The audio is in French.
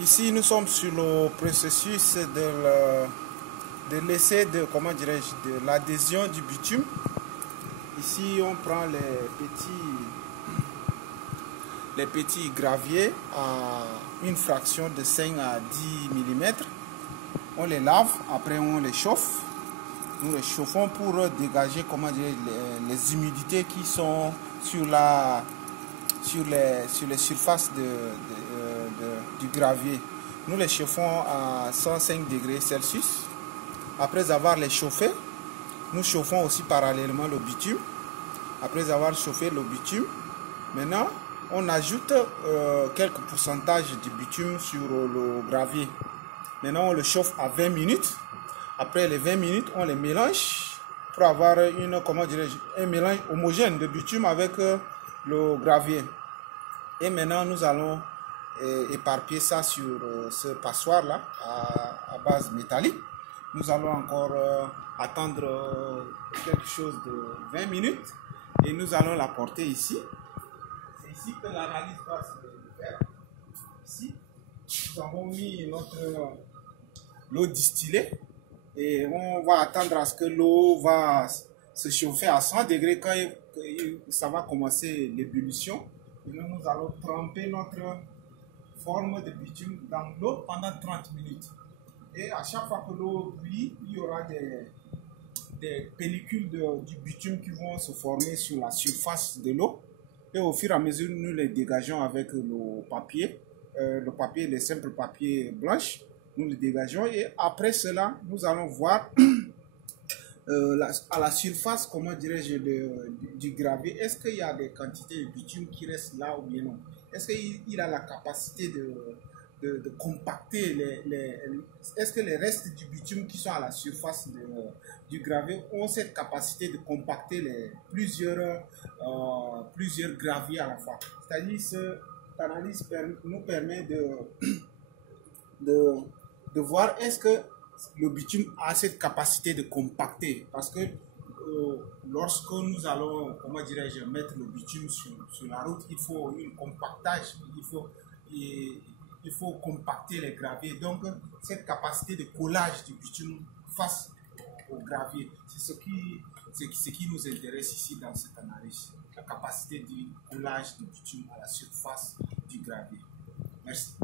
Ici, nous sommes sur le processus de l'essai de, comment dirais-je, de l'adhésion du bitume. Ici, on prend les petits graviers à une fraction de 5 à 10 mm. On les lave, après on les chauffe. Nous les chauffons pour dégager, comment dire, les humidités qui sont sur les surfaces du gravier. Nous les chauffons à 105 degrés Celsius. Après avoir les chauffés, nous chauffons aussi parallèlement le bitume. Après avoir chauffé le bitume, maintenant on ajoute quelques pourcentages du bitume sur le gravier. Maintenant on le chauffe à 20 minutes. Après les 20 minutes, on les mélange pour avoir un mélange homogène de bitume avec le gravier. Et maintenant nous allons éparpiller ça sur ce passoire là à base métallique. Nous allons encore attendre quelque chose de 20 minutes et nous allons l'apporter ici. C'est ici que l'analyse va se faire. Ici, nous avons mis l'eau distillée et on va attendre à ce que l'eau va se chauffer à 100 degrés quand ça va commencer l'ébullition. Nous allons tremper notre forme de bitume dans l'eau pendant 30 minutes. Et à chaque fois que l'eau bouillit, il y aura des pellicules du bitume qui vont se former sur la surface de l'eau. Et au fur et à mesure, nous les dégageons avec le papier, les simples papiers blanches. Nous les dégageons et après cela, nous allons voir à la surface, comment dirais-je, du gravier, est-ce qu'il y a des quantités de bitume qui restent là ou bien non? Est-ce qu'il a la capacité de compacter est-ce que les restes du bitume qui sont à la surface du gravier ont cette capacité de compacter plusieurs graviers à la fois? C'est-à-dire cette analyse nous permet de voir est-ce que le bitume a cette capacité de compacter, parce que lorsque nous allons, comment dirais-je, mettre le bitume sur la route, il faut un compactage, il faut compacter les graviers. Donc cette capacité de collage du bitume face au gravier, c'est ce qui nous intéresse ici dans cette analyse, la capacité du collage du bitume à la surface du gravier. Merci.